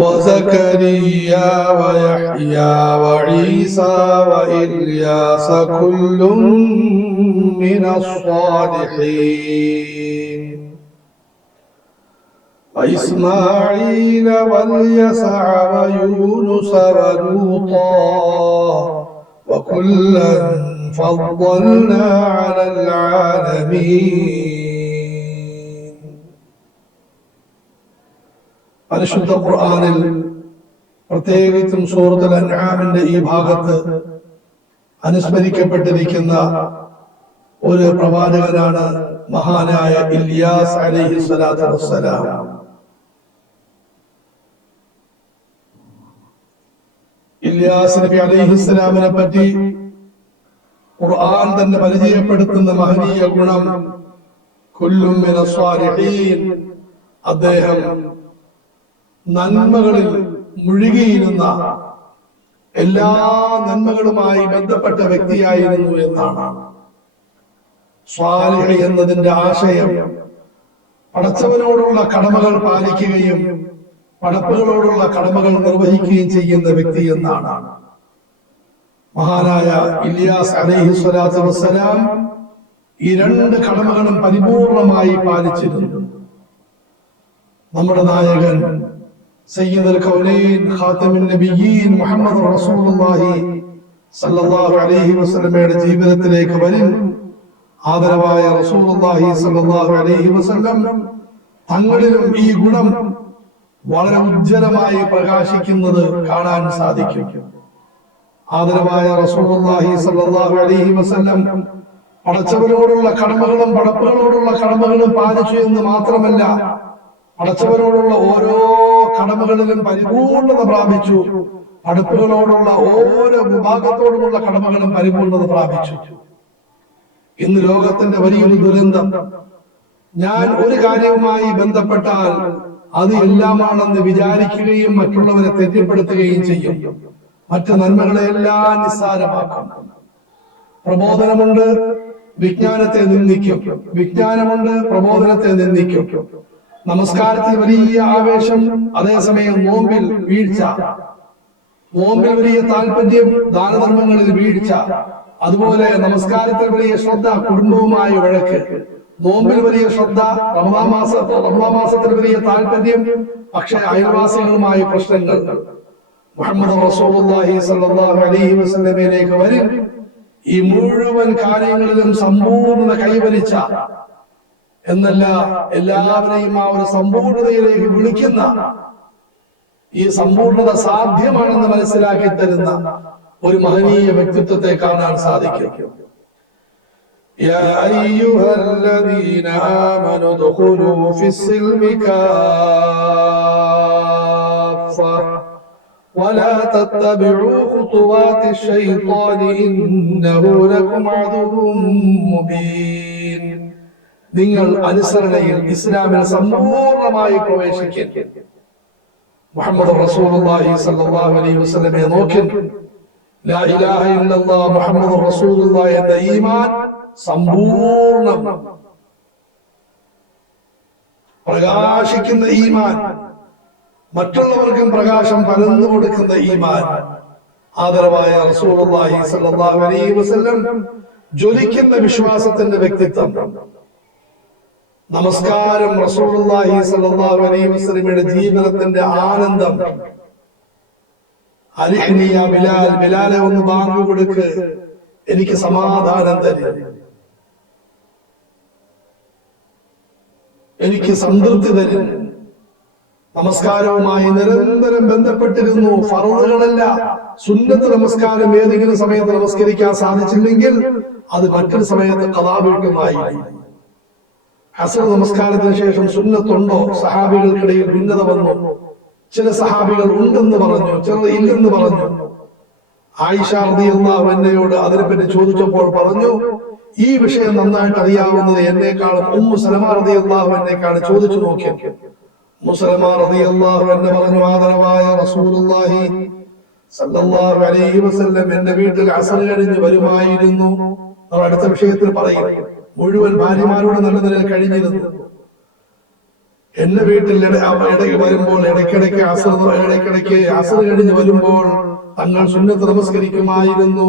وزكريا ويحيى وعيسى وإلياس كل من الصالحين وإسماعيل واليسع ويونس ولوطا وكلا فضلنا على العالمين. പരിശുദ്ധ ഖുർആനിൽ പ്രത്യേകിച്ചും സൂറത്തുൽ അൻആമിന്റെ ഈ ഭാഗത്ത് അനുസ്മരിക്കപ്പെട്ടിരിക്കുന്ന ഒരു പ്രവാചകനാണ് മഹാനായ ഇല്യാസ് അലൈഹിസ്സലാത്തു വസ്സലാം. ഇല്യാസ് നബി അലൈഹിസ്സലാമിനെ പറ്റി ഖുർആൻ തന്നെ പരിചയപ്പെടുത്തുന്ന മഹനീയ ഗുണം കുല്ലും മിനസ് സ്വാലിഹീൻ, അദ്ദേഹം നന്മകളിൽ മുഴുകിയിരുന്ന എല്ലാ നന്മകളുമായി ബന്ധപ്പെട്ട വ്യക്തിയായിരുന്നു എന്നാണ്. സ്വാലിഹ് എന്നതിന്റെ ആശയം പടച്ചവനോടുള്ള കടമകൾ പാലിക്കുകയും പടപ്പുകളോടുള്ള കടമകൾ നിർവഹിക്കുകയും ചെയ്യുന്ന വ്യക്തി എന്നാണ്. മഹാനായ ഇല്യാസ് അലൈഹിസ്സലാത്തു വസ്സലാം ഈ രണ്ട് കടമകളും പരിപൂർണമായി പാലിച്ചിരുന്നു. നമ്മുടെ നായകൻ സയ്യിദുൽ കൗനൈൻ ഖാതമുൻ നബിയ്യീൻ മുഹമ്മദ് റസൂലുള്ളാഹി സല്ലല്ലാഹു അലൈഹി വസല്ലമയുടെ ജീവിതത്തിലേക്ക് വരും ആദരവായ റസൂലുള്ളാഹി സല്ലല്ലാഹു അലൈഹി വസല്ലം തങ്ങളിലും ഈ ഗുണം വളരെ ഉജ്ജ്വലമായി പ്രകാശിക്കുന്നത് കാണാൻ സാധിക്കും. ആദരവായ റസൂലുള്ളാഹി സ്വല്ലല്ലാഹു അലൈഹി വസല്ലം പടച്ചവനോടുള്ള കടമകളും പടപ്പുകളോടുള്ള കടമകളും പാലിച്ചു എന്ന് മാത്രമല്ല, പടച്ചവനോടുള്ള ഓരോ കടമകളിലും പരിപൂർണത പ്രാപിച്ചു. പടപ്പുകളോടുള്ള ഓരോ വിഭാഗത്തോടുമുള്ള കടമകളും പരിപൂർണത പ്രാപിച്ചു. ഇന്ന് ലോകത്തിന്റെ വലിയൊരു ദുരന്തം, ഞാൻ ഒരു കാര്യവുമായി ബന്ധപ്പെട്ടാൽ അത് എല്ലാമാണെന്ന് വിചാരിക്കുകയും മറ്റുള്ളവരെ തെറ്റിപ്പെടുത്തുകയും ചെയ്യും. മറ്റു നന്മകളെല്ലാം നിസ്സാരമാക്കും. പ്രബോധനമുണ്ട്, വിജ്ഞാനത്തെ നിന്ദിക്കും. വിജ്ഞാനമുണ്ട്, പ്രബോധനത്തെ നിന്ദിക്കും. നമസ്കാരത്തിൽ വലിയ ആവേശം, അതേസമയം നോമ്പിൽ വീഴ്ച. നോമ്പിൽ വലിയ താല്പര്യം, ദാനധർമ്മങ്ങളിൽ വീഴ്ച. അതുപോലെ നമസ്കാരത്തിൽ വലിയ ശ്രദ്ധ, കുടുംബവുമായ വഴക്ക്. നോമ്പിൽ വലിയ ശ്രദ്ധ, റമദാൻ മാസത്തിൽ വലിയ താല്പര്യം, പക്ഷെ അയൽവാസികളുമായി പ്രശ്നങ്ങൾ. മുഹമ്മദ് റസൂലുള്ളാഹി സ്വല്ലല്ലാഹു അലൈഹി വസല്ലമയിലേക്ക് വരും ഈ മുഴുവൻ കാര്യങ്ങളിലും സമ്പൂർണ്ണ കൈവരിച്ച എന്നല്ല, എല്ലാവരെയും ആ ഒരു സമ്പൂർണതയിലേക്ക് വിളിക്കുന്ന, ഈ സമ്പൂർണത സാധ്യമാണെന്ന് മനസ്സിലാക്കി തരുന്ന ഒരു മഹനീയ വ്യക്തിത്വത്തെ കാണാൻ സാധിക്കും. يا أيها الذين آمنوا ادخلوا في السلم كافة ولا تتبعوا خطوات الشيطان إنه لكم عدو مبين. നിങ്ങൾ അനുസരണയിൽ ഇസ്ലാമിൽ സമ്പൂർണ്ണമായി പ്രവേശിക്കുക. മുഹമ്മദ് റസൂലുള്ളാഹി സ്വല്ലല്ലാഹു അലൈഹി വസല്ലമയെ നോക്കി ലാ ഇലാഹ ഇല്ലല്ലാഹ് മുഹമ്മദ് റസൂലുള്ളാഹി എന്ന ഈമാൻ സമ്പൂർണം പ്രകാശിക്കുന്ന ഈമാൻ, മറ്റുള്ളവർക്കും പ്രകാശം പരന്നു കൊടുക്കുന്ന ഈമാൻ. ആദരവായ റസൂലുള്ളാഹി സ്വല്ലല്ലാഹു അലൈഹി വസല്ലം ജ്വലിക്കുന്ന വിശ്വാസത്തിന്റെ വ്യക്തിത്വം. നമസ്കാരം റസൂലുള്ളാഹി സ്വല്ലല്ലാഹു അലൈഹി വസല്ലമയുടെ ജീവിതത്തിന്റെ ആനന്ദം. അലിഹ്നി യാ ബിലാൽ, ബിലാലെ ഒന്ന് ബാങ്ക് കൊടുക്ക്, എനിക്ക് സമാധാനം തരും, എനിക്ക് സംതൃപ്തി തരും. നമസ്കാരവുമായി നിരന്തരം ബന്ധപ്പെട്ടിരുന്നു. ഫർളുകളല്ല, സുന്നത്ത് നമസ്കാരം ഏതെങ്കിലും സമയത്ത് നമസ്കരിക്കാൻ സാധിച്ചില്ലെങ്കിൽ അത് മറ്റൊരു സമയത്ത് ഖളാ വീട്ടുമായി. അസ്ർ നമസ്കാരത്തിന് ശേഷം സുന്നത്തുണ്ടോ? സഹാബികൾക്കിടയിൽ ഭിന്നത വന്നു. ചില സഹാബികൾ ഉണ്ടെന്ന് പറഞ്ഞു, ചിലർ ഇല്ലെന്ന് പറഞ്ഞു. ആയിഷ റളിയല്ലാഹു അൻഹയോട് അതിനെപ്പറ്റി ചോദിച്ചപ്പോൾ പറഞ്ഞു, ഈ വിഷയം നന്നായിട്ട് അറിയാവുന്നത് എന്നേക്കാളും ഉമ്മു സലമ റളിയല്ലാഹു അൻഹയെക്കാണ് ചോദിച്ചു നോക്കിയത്. ഉമ്മു സലമ റളിയല്ലാഹു അൻഹ പറഞ്ഞു, ആദരവായ റസൂലുള്ളാഹി സല്ലല്ലാഹു അലൈഹി വസല്ലം എന്റെ വീട്ടിൽ അസ്ർ കഴിഞ്ഞ് വരുമായിരുന്നു. നമ്മൾ അടുത്ത വിഷയത്തിൽ പറയും. മുഴുവൻ ഭാര്യമാരോട് നല്ല നിലയിൽ കഴിഞ്ഞിരുന്നു. എന്റെ വീട്ടിൽ ഇടയ്ക്ക് വരുമ്പോൾ ഇടയ്ക്കിടയ്ക്ക് അസർ കഴിഞ്ഞ് വരുമ്പോൾ തങ്ങൾ സുന്നത്ത് നമസ്കരിക്കുമായിരുന്നു.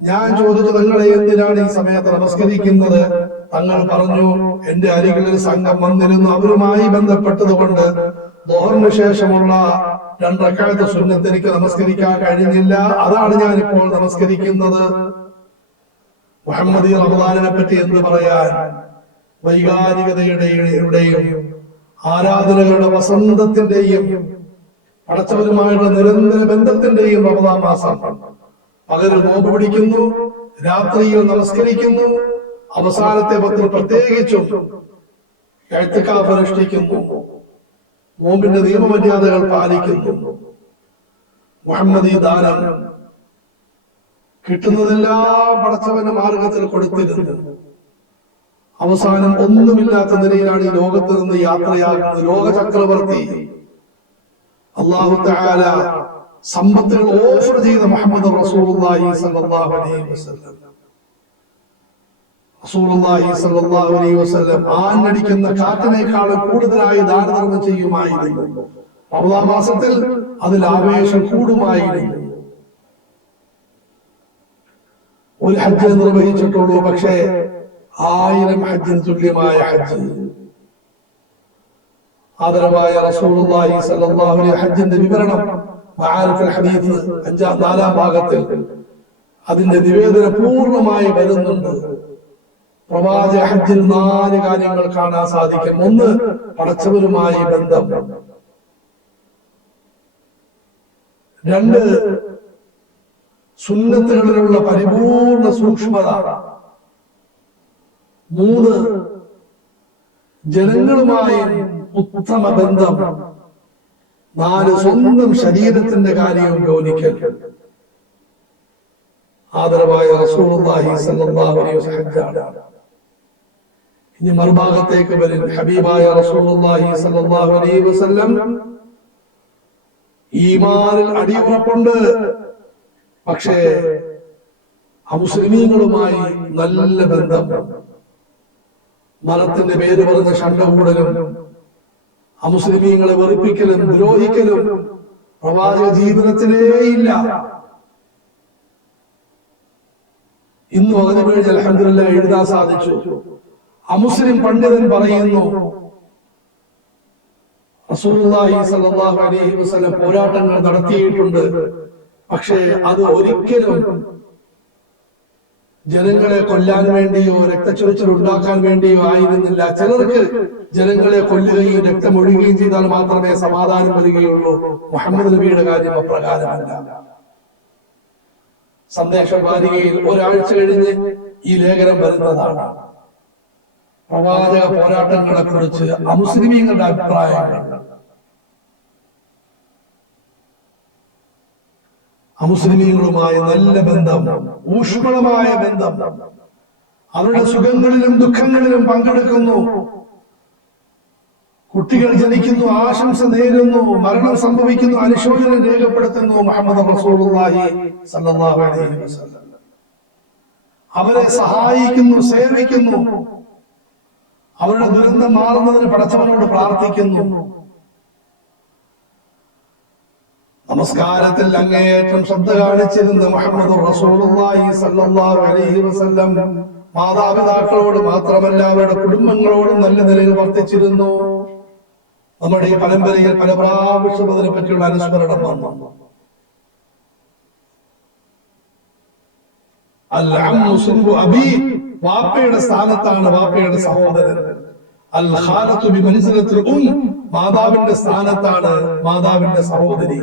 ഞാൻ ചോദിച്ചു, തങ്ങളെ എന്തിനാണ് ഈ സമയത്ത് നമസ്കരിക്കുന്നത്? തങ്ങൾ പറഞ്ഞു, എന്റെ അരികിൽ ഒരു സംഘം വന്നിരുന്നു, അവരുമായി ബന്ധപ്പെട്ടത് കൊണ്ട് ദുഹറിന് ശേഷമുള്ള 2 റക്അത്ത് സുന്നത്ത് എനിക്ക് നമസ്കരിക്കാൻ കഴിഞ്ഞില്ല, അതാണ് ഞാൻ ഇപ്പോൾ നമസ്കരിക്കുന്നത്. മുഹമ്മദി റമദാനിനെ പറ്റി എന്ത് പറയാൻ? വൈകാരികതയുടെയും ആരാധനകളുടെ വസന്തത്തിന്റെയും പടച്ചവരുമായുള്ള നിരന്തര ബന്ധത്തിന്റെയും റമദാൻ മാസം. പകൽ നോമ്പ് പിടിക്കുന്നു, രാത്രിയിൽ നമസ്കരിക്കുന്നു, അവസാനത്തെ 10 പ്രത്യേകിച്ചും ഇഅ്തികാഫ് അനുഷ്ഠിക്കുന്നു, നോമ്പിന്റെ നിയമമര്യാദകൾ പാലിക്കുന്നു. മുഹമ്മദി ദാനം കിട്ടുന്നതെല്ലാം പടച്ചവന്റെ മാർഗത്തിൽ കൊടുത്തിരുന്നു. അവസാനം ഒന്നുമില്ലാത്ത നിലയിലാണ് ഈ ലോകത്ത് നിന്ന് യാത്രയാകുന്നത്. ലോക ചക്രവർത്തി അല്ലാഹു തആല സമ്പത്തുകൾ ഓഫർ ചെയ്ത മുഹമ്മദ് റസൂലുള്ളാഹി സ്വല്ലല്ലാഹു അലൈഹി വസല്ലം. റസൂലുള്ളാഹി സ്വല്ലല്ലാഹു അലൈഹി വസല്ലം ആഞ്ഞടിക്കുന്ന കാറ്റിനേക്കാളും കൂടുതലായി ദാനധർമ്മം ചെയ്യുമായിരുന്നു. റമദാൻ മാസത്തിൽ അതിൽ ആവേശം കൂടുമായിരുന്നു. ഒരു ഹജ്ജ് നിർവഹിച്ചിട്ടുള്ളൂ, പക്ഷേ 1000 ഹജ്ജിന് തുല്യമായ ഹജ്ജ്. ആദരവായ റസൂലുള്ളാഹി സ്വല്ലല്ലാഹു അലൈഹി ഹജ്ജിന്റെ വിവരണം മആരിഫുൽ ഹദീസ് 4-ാം ഭാഗത്തിൽ അതിന്റെ നിവേദനം പൂർണ്ണമായി വരുന്നുണ്ട്. പ്രവാചക ഹജ്ജിൽ 4 കാര്യങ്ങൾ കാണാൻ സാധിക്കും. 1, പടച്ചവരുമായി ബന്ധം. 2, സുന്നത്തുകളിലുള്ള പരിപൂർണ സൂക്ഷ്മത. 3, ജനങ്ങളുമായി ഉത്തമ ബന്ധം. 4, സ്വന്തം ശരീരത്തിന്റെ കാര്യവും ഗൗനിക്കൽ. ആദരവായ റസൂലുള്ളാഹി സ്വല്ലല്ലാഹു അലൈഹി വസല്ലം. ഇനി മറുഭാഗത്തേക്ക് വരും. ഹബീബായ റസൂലുള്ളാഹി സ്വല്ലല്ലാഹു അലൈഹി വസല്ലം ഈമാനിൽ അടിയുറപ്പുണ്ട്, പക്ഷേ അമുസ്ലിമീങ്ങളുമായി നല്ല ബന്ധം. മതത്തിന്റെ പേര് പറഞ്ഞ് ശണ്ട കൂടലും അമുസ്ലിമീങ്ങളെ വെറുപ്പിക്കലും ദ്രോഹിക്കലും പ്രവാചക ജീവിതത്തിലേ ഇല്ല. ഇന്ന് അതിനു വേണ്ടി അൽഹംദുലില്ലാഹ് എഴുതാൻ സാധിച്ചു. അമുസ്ലിം പണ്ഡിതൻ പറയുന്നു, റസൂലുള്ളാഹി സ്വല്ലല്ലാഹു അലൈഹി വസല്ലം പോരാട്ടങ്ങൾ നടത്തിയിട്ടുണ്ട്, പക്ഷേ അത് ഒരിക്കലും ജനങ്ങളെ കൊല്ലാൻ വേണ്ടിയോ രക്തച്ചൊരിച്ചിൽ ഉണ്ടാക്കാൻ വേണ്ടിയോ ആയിരുന്നില്ല. ചിലർക്ക് ജനങ്ങളെ കൊല്ലുകയും രക്തമൊഴുകുകയും ചെയ്താൽ മാത്രമേ സമാധാനം വരികയുള്ളൂ. മുഹമ്മദ് നബിയുടെ കാര്യം അപ്രകാരമല്ല. സന്ദേശവാരികയിൽ ഒരാഴ്ച കഴിഞ്ഞ് ഈ ലേഖനം വരുന്നതാണ്. പ്രവാചക പോരാട്ടങ്ങളെ കുറിച്ച് അമുസ്ലിമീങ്ങളുടെ അഭിപ്രായങ്ങൾ. അമുസ്ലിമീങ്ങളുമായി നല്ല ബന്ധം, ഊഷ്മളമായ ബന്ധം. അവരുടെ സുഖങ്ങളിലും ദുഃഖങ്ങളിലും പങ്കെടുക്കുന്നു. കുട്ടികൾ ജനിക്കുന്നു, ആശംസ നേരുന്നു. മരണം സംഭവിക്കുന്നു, അനുശോചനം രേഖപ്പെടുത്തുന്നു. മുഹമ്മദ് റസൂലുള്ളാഹി സ്വല്ലല്ലാഹു അലൈഹി വസല്ലം അവരെ സഹായിക്കുന്നു, സേവിക്കുന്നു. അവരുടെ ദുരന്തം മാറുന്നതിന് പടച്ചവനോട് പ്രാർത്ഥിക്കുന്നു. നമസ്കാരത്തിൽ അങ്ങേയറ്റം ശ്രദ്ധ കാണിച്ചിരുന്ന മുഹമ്മദ് റസൂലുള്ളാഹി സ്വല്ലല്ലാഹു അലൈഹി വസല്ലം മാതാപിതാക്കളോട് മാത്രമല്ല അവരുടെ കുടുംബങ്ങളോടും നല്ല നിലയിൽ വർത്തിച്ചിരുന്നു. നമ്മുടെ ഈ പരമ്പരയിൽ പല പ്രാവശ്യം അതിനെ പറ്റിയുള്ള അനുസ്മരണം വന്നു. അൽ-അമ്മു സുബ്ബു അബി, വാപ്പയുടെ സ്ഥാനത്താണ് വാപ്പയുടെ സഹോദരൻ. അൽ-ഖാലത്തു ബിമൻസിലത്തിൽ മാതാവിന്റെ സ്ഥാനത്താണ് മാതാവിന്റെ സഹോദരി.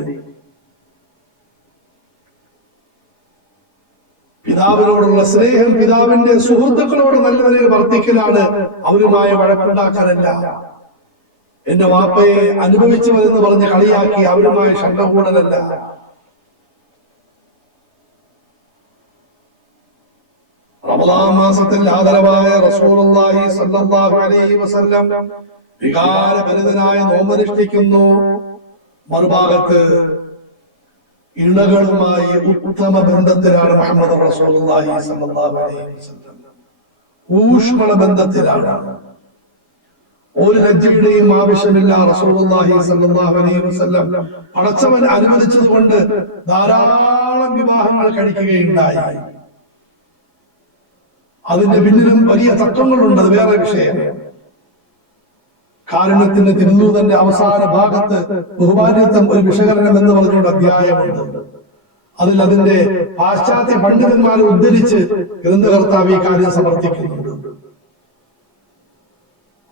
പിതാവിനോടുള്ള സ്നേഹം, പിതാവിന്റെ സുഹൃത്തുക്കളോട് നല്ല നിലയിൽ വർദ്ധിക്കലാണ്, അവരുമായി വഴക്കുണ്ടാക്കാനല്ല. എന്റെ വാപ്പയെ അനുഭവിച്ചവരെന്ന് പറഞ്ഞ് കളിയാക്കി അവരുമായി ശണ്ട കൂടലല്ല. റമദാൻ മാസത്തിൽ ആദരവായ റസൂലുള്ളാഹി സ്വല്ലല്ലാഹു അലൈഹി വസല്ലം വികാരഭരിതനായ നോമ്പനുഷ്ഠിക്കുന്നു. മറുഭാഗത്ത് ഇണകളുമായി ഉത്തമ ബന്ധത്തിലാണ് മുഹമ്മദ് റസൂലുള്ളാഹി സ്വല്ലല്ലാഹു അലൈഹി വസല്ലം. ഊഷ്മള ബന്ധത്തിലാണ്. ഒരു ലജ്ജയുടെയും ആവശ്യമില്ല. റസൂലുള്ളാഹി സ്വല്ലല്ലാഹു അലൈഹി വസല്ലം പടച്ചവൻ അനുവദിച്ചതുകൊണ്ട് ധാരാളം വിവാഹങ്ങൾ കഴിക്കുകയുണ്ടായി. അതിന്റെ പിന്നിലും വലിയ തത്വങ്ങളുണ്ട്, അത് വേറെ വിഷയം. കാരുണ്യത്തിന്റെ തിരുനൂതന്റെ അവസാന ഭാഗത്ത് ബഹുമാന്യത്വം ഒരു വിശകലനം എന്ന് പറഞ്ഞുകൊണ്ട് അധ്യായമുണ്ട്. അതിന്റെ പാശ്ചാത്യ പണ്ഡിതന്മാരെ ഉദ്ധരിച്ച് ഗ്രന്ഥകർത്താവ് ഈ കാര്യം സമർത്ഥിക്കുന്നുണ്ട്.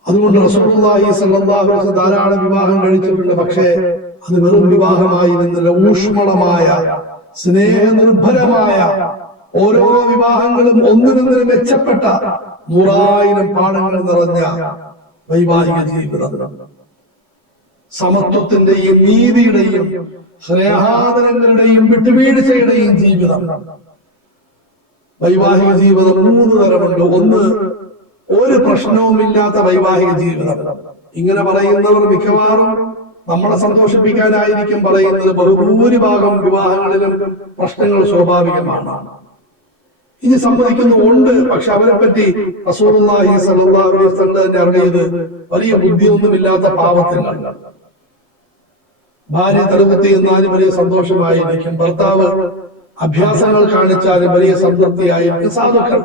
അതുകൊണ്ട് റസൂലുള്ളാഹി സ്വല്ലല്ലാഹു അലൈഹി വസല്ലം ധാരാളം വിവാഹം കഴിച്ചിട്ടുണ്ട്. പക്ഷേ അത് വെറും വിവാഹമായിരുന്നില്ല. ഊഷ്മളമായ, സ്നേഹനിർഭരമായ, ഓരോ വിവാഹങ്ങളും ഒന്നിനൊന്നിന് മെച്ചപ്പെട്ട 100,000 പാഠങ്ങൾ നിറഞ്ഞ വൈവാഹിക ജീവിതം. സമത്വത്തിന്റെയും നീതിയുടെയും സ്നേഹാദരങ്ങളുടെയും വിട്ടുവീഴ്ചയുടെയും ജീവിതം. വൈവാഹിക ജീവിതം 3 തരമുണ്ട്. ഒന്ന്, ഒരു പ്രശ്നവുമില്ലാത്ത വൈവാഹിക ജീവിതം. ഇങ്ങനെ പറയുന്നവർ മിക്കവാറും നമ്മളെ സന്തോഷിപ്പിക്കാനായിരിക്കും പറയുന്നത്. ബഹുഭൂരിഭാഗം വിവാഹങ്ങളിലും പ്രശ്നങ്ങൾ സ്വാഭാവികമാണ്. ഇനി സമ്മതിക്കുന്നു ഉണ്ട്. പക്ഷെ അവരെ പറ്റി റസൂലുള്ളാഹി സ്വല്ലല്ലാഹു അലൈഹി വസല്ലം തന്നെ അറിയത് വലിയ ബുദ്ധിയൊന്നുമില്ലാത്ത പാവത്തിനാണ്. ഭാര്യ തലകുത്തി എന്നാലും വലിയ സന്തോഷമായിരിക്കും. ഭർത്താവ് അഭ്യാസങ്ങൾ കാണിച്ചാലും വലിയ സംതൃപ്തിയായിരിക്കും. സാധുക്കൾ.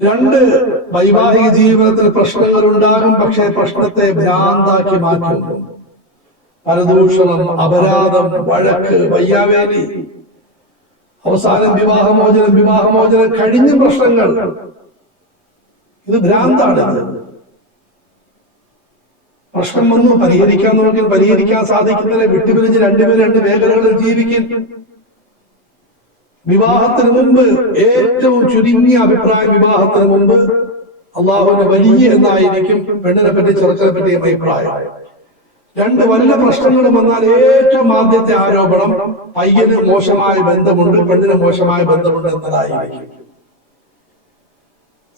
2, വൈവാഹിക ജീവിതത്തിൽ പ്രശ്നങ്ങൾ ഉണ്ടാകും. പക്ഷേ പ്രശ്നത്തെ ഭ്രാന്താക്കി മാറ്റും. പരദൂഷണം, അപരാധം, വഴക്ക്, വയ്യാവേലി, അവസാനം വിവാഹമോചനം കഴിഞ്ഞും പ്രശ്നങ്ങൾ. ഇത് ഭ്രാന്താണ്. പ്രശ്നം ഒന്നും പരിഹരിക്കാൻ നോക്കിയാൽ പരിഹരിക്കാൻ സാധിക്കുന്നില്ല. വിട്ടുപിരിഞ്ഞ് 2 പേര് 2 മേഖലകളിൽ ജീവിക്കും. വിവാഹത്തിന് മുമ്പ് ഏറ്റവും ചുരുങ്ങിയ അഭിപ്രായം, വിവാഹത്തിന് മുമ്പ് അള്ളാഹുവിന്റെ വലിയ എന്നായിരിക്കും പെണ്ണിനെ പറ്റി ചെറുക്കനെ പറ്റിയ അഭിപ്രായം. 2 വല്ല പ്രശ്നങ്ങളും വന്നാൽ ഏറ്റവും ആദ്യത്തെ ആരോപണം പയ്യന് മോശമായ ബന്ധമുണ്ട്, പെണ്ണിന് മോശമായ ബന്ധമുണ്ട് എന്നതായിരിക്കും.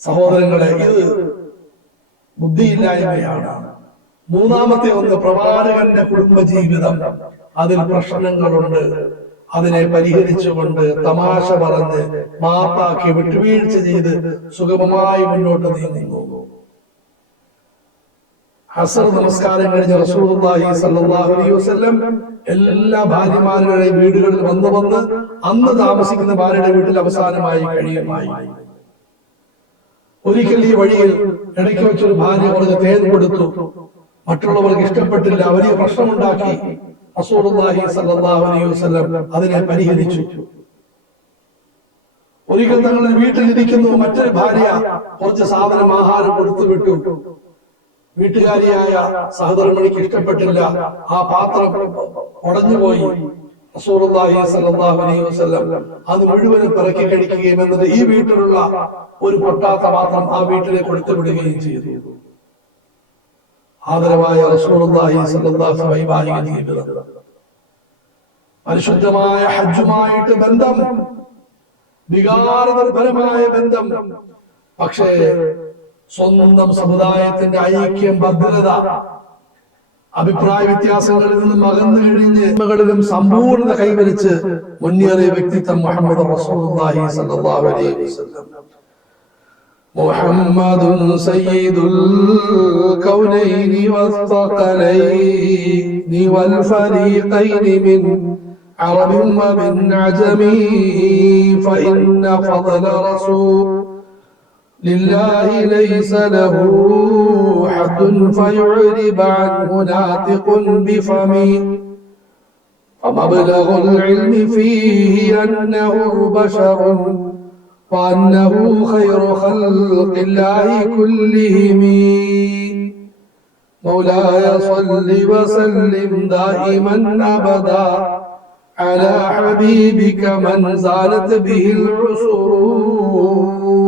സഹോദരങ്ങളെ, ഇത് ബുദ്ധിയില്ലായ്മയാണ്. 3-ാമത്തെ ഒന്ന്, പ്രവാചകന്റെ കുടുംബജീവിതം. അതിൽ പ്രശ്നങ്ങളുണ്ട്. അതിനെ പരിഹരിച്ചുകൊണ്ട് തമാശ പറഞ്ഞ് മാപ്പാക്കി വിട്ടുവീഴ്ച ചെയ്ത് സുഗമമായി മുന്നോട്ട് നീങ്ങുന്നു. അസർ നമസ്കാരം കഴിഞ്ഞ റസൂലുള്ളാഹി സ്വല്ലല്ലാഹു അലൈഹി വസല്ലം എല്ലാ ഭാര്യമാരുടെയും വീടുകളിൽ വന്ന് അന്ന് താമസിക്കുന്ന ഭാര്യയുടെ വീട്ടിൽ അവസാനമായി കഴിയുമായി. ഒരിക്കൽ ഈ വഴിയിൽ ഇടയ്ക്ക് വെച്ചൊരു ഭാര്യ കുറച്ച് തേൻ കൊടുത്തു. മറ്റുള്ളവർക്ക് ഇഷ്ടപ്പെട്ടില്ല. വലിയ പ്രശ്നമുണ്ടാക്കി. റസൂലുള്ളാഹി സ്വല്ലല്ലാഹു അലൈഹി വസല്ലം അതിനെ പരിഹരിച്ചു. ഒരിക്കൽ തങ്ങളുടെ വീട്ടിലിരിക്കുന്നു. മറ്റൊരു ഭാര്യ കുറച്ച് സാധനം, ആഹാരം കൊടുത്തു വിട്ടു. വീട്ടുകാരിയായ സഹധർമ്മിണിക്ക് ഇഷ്ടപ്പെട്ടില്ല. ആ പാത്രം ഉടഞ്ഞുപോയി. റസൂലുള്ളാഹി സ്വല്ലല്ലാഹു അലൈഹി വസല്ലം അത് മുഴുവനും പിറക്കി കഴിക്കുകയും എന്നിട്ട് ഈ വീട്ടിലുള്ള ഒരു പൊട്ടാത്ത പാത്രം ആ വീട്ടിലേക്ക് കൊടുത്തു വിടുകയും ചെയ്തു. ആദരവായ റസൂലുള്ളാഹി സ്വല്ലല്ലാഹു അലൈഹി വസല്ലം വൈവാഹിക ജീവിതം, പരിശുദ്ധമായ ഹജ്ജുമായിട്ട് ബന്ധം, വികാരനിർഭരമായ ബന്ധം. പക്ഷേ സ്വന്തം സമുദായത്തിന്റെ ഐക്യം, ഭദ്രത, അഭിപ്രായ വ്യത്യാസങ്ങളിൽ നിന്നും അകന്നു കഴിഞ്ഞ് കളിലും സമ്പൂർണ്ണത കൈവരിച്ച് മുന്നേറിയ വ്യക്തിത്വം മുഹമ്മദ് റസൂലുള്ളാഹി സ്വല്ലല്ലാഹു അലൈഹി വസല്ലം. മുഹമ്മദുൻ സയ്യിദുൽ കൗനൈനി വസ്സഖലൈനി വൽ ഫരീഖൈനി മിൻ അറബിൻ വമിൻ അജമി ഫഇന്ന ഫളല റസൂൽ لله ليس له حد فيعرب عنه ناطق بفمه فمبلغ العلم فيه أنه بشر وأنه خير خلق الله كلهم مولاي صل وسلم دائما أبدا على حبيبك من زالت به العصور